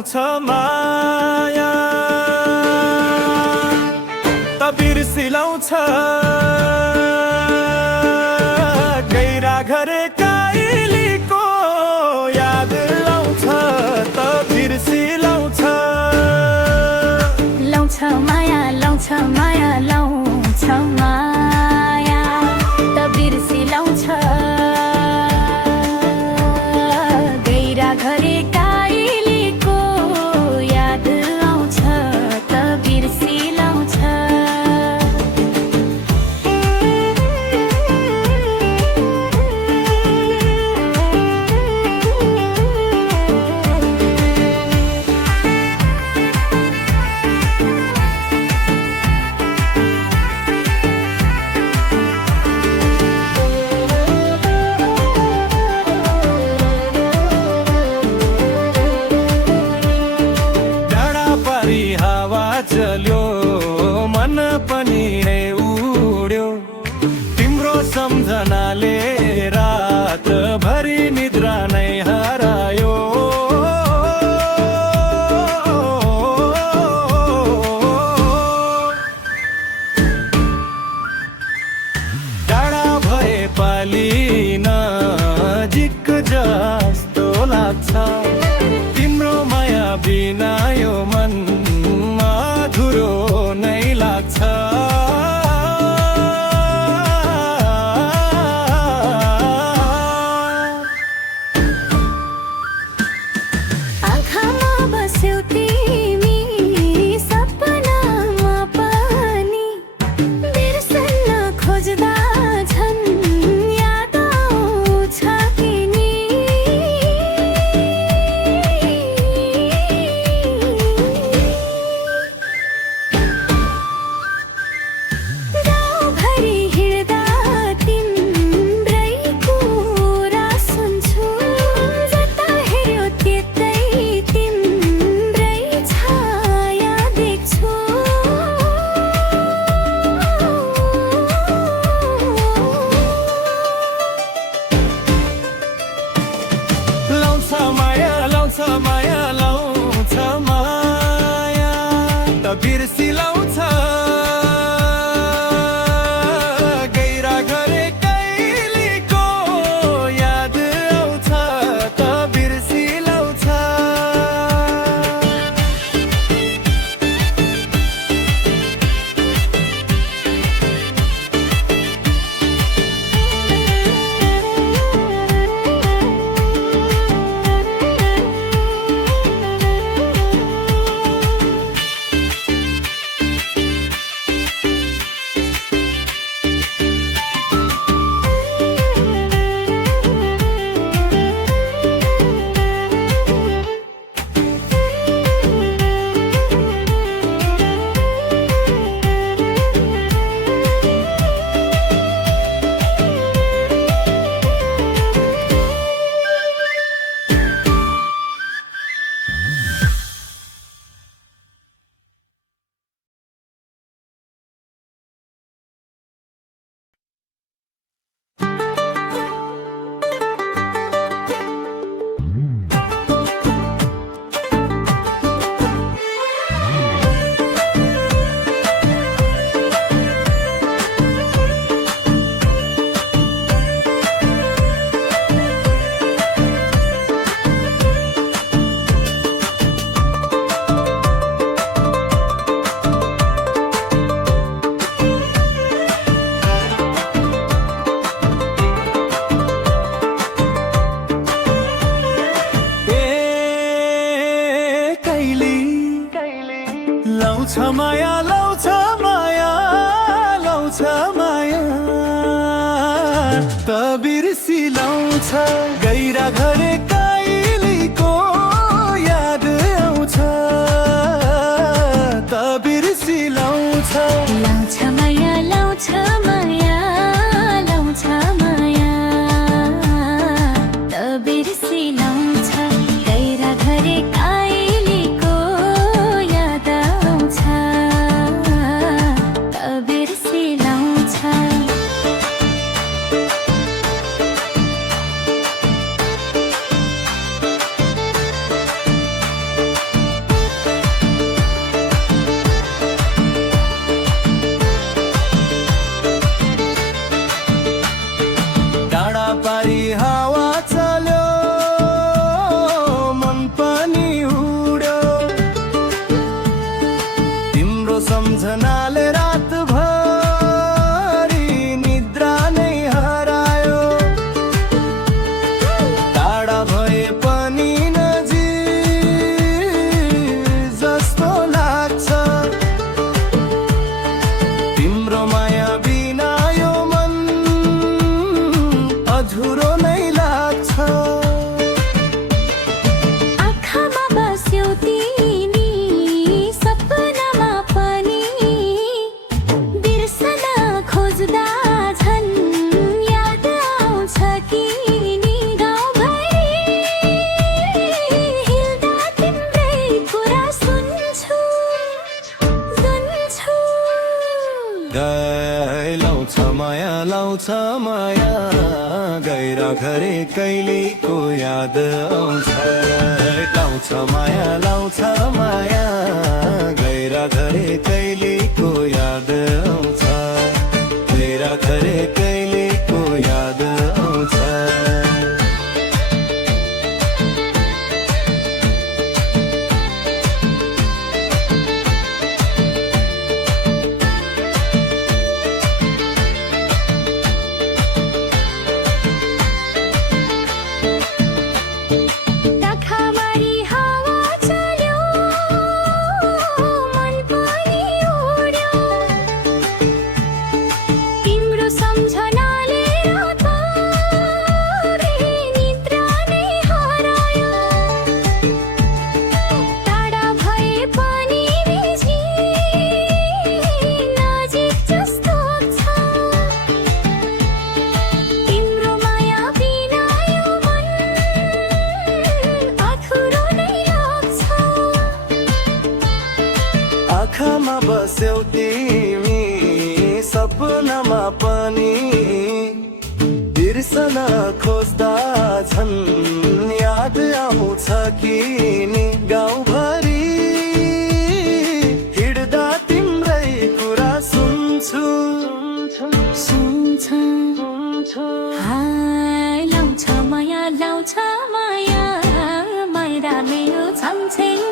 बिर्सिलाउँछ माया त बिर्सिलाउँछ गैरा घरे काइलीको याद लाउँछ त बिर्सिलाउँछ लाउँछ माया लाउँछ माया लाउँछ माया त बिर्सिलाउँछ गैरा घरे काइलीको याद आउँछ त बिर्सिलाउँछ चल्यो मन पनि उड्यो तिम्रो सम्झनाले रातभरि निद्रा नै हरायो टाढा भए पाली नजिक जस्तो लाग्छ तिम्रो माया बिना यो मन अधुरो नै लाग्छ आँखामा बस्यौ तिमी सपनामा पनि बिर्सन खोज्दा झन् याद आउँछ कि नि गाउँभरि हिँड्दा तिम्रै कुरा सुन्छु जता हेऱ्यो त्यतै तिम्रै छाया देख्छु लाउँछ माया लाउँछ माया लाउँछ माया त बिर्सिलाउँछ गैरा घरे कैलीको याद आउँछ त बिर्सिलाउँछ लाउँछ माया लाउँछ माया लाउँछ माया त बिर्सिलाउँछ गैरा घरे काइलीको याद आउँछ त बिर्सिलाउँछ लाउँछ माया लाउँछ माया लाउँछ माया त बिर्सिलाउँछ गैरा घरे काइलीको याद आउँछ त बिर्सिलाउँछ लाउँछ माया गैरा घरे कैलीको याद आउँछ लाउँछ माया गैरा घरे कैलीको याद आउँछ गैरा घरे कैलीको याद आउँछ दाखामारी हावा चल्यो मन पनि उड्यो तिम्रो सम्झनाले रातभरि निद्रा नै हरायो टाढा भए पनि बिजी नजिक जस्तो छ तिम्रो माया बिना यो मन अधुरो नै लाग्छ आँखामा बस्यौ तिमी सपनामा पनि बिर्सन खोज्दा झन् याद आउँछ कि नि गाउँभरि हिँड्दा तिम्रै कुरा सुन्छु सुन्छ हाय लाउँछ माया माइरा मेरो छमछेङ